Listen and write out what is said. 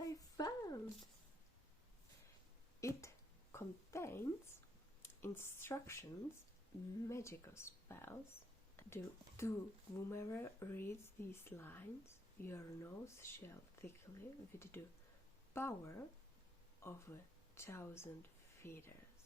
I found. It contains instructions, magical spells. To whomever reads these lines, your nose shall thickly with the power of 1,000 feathers.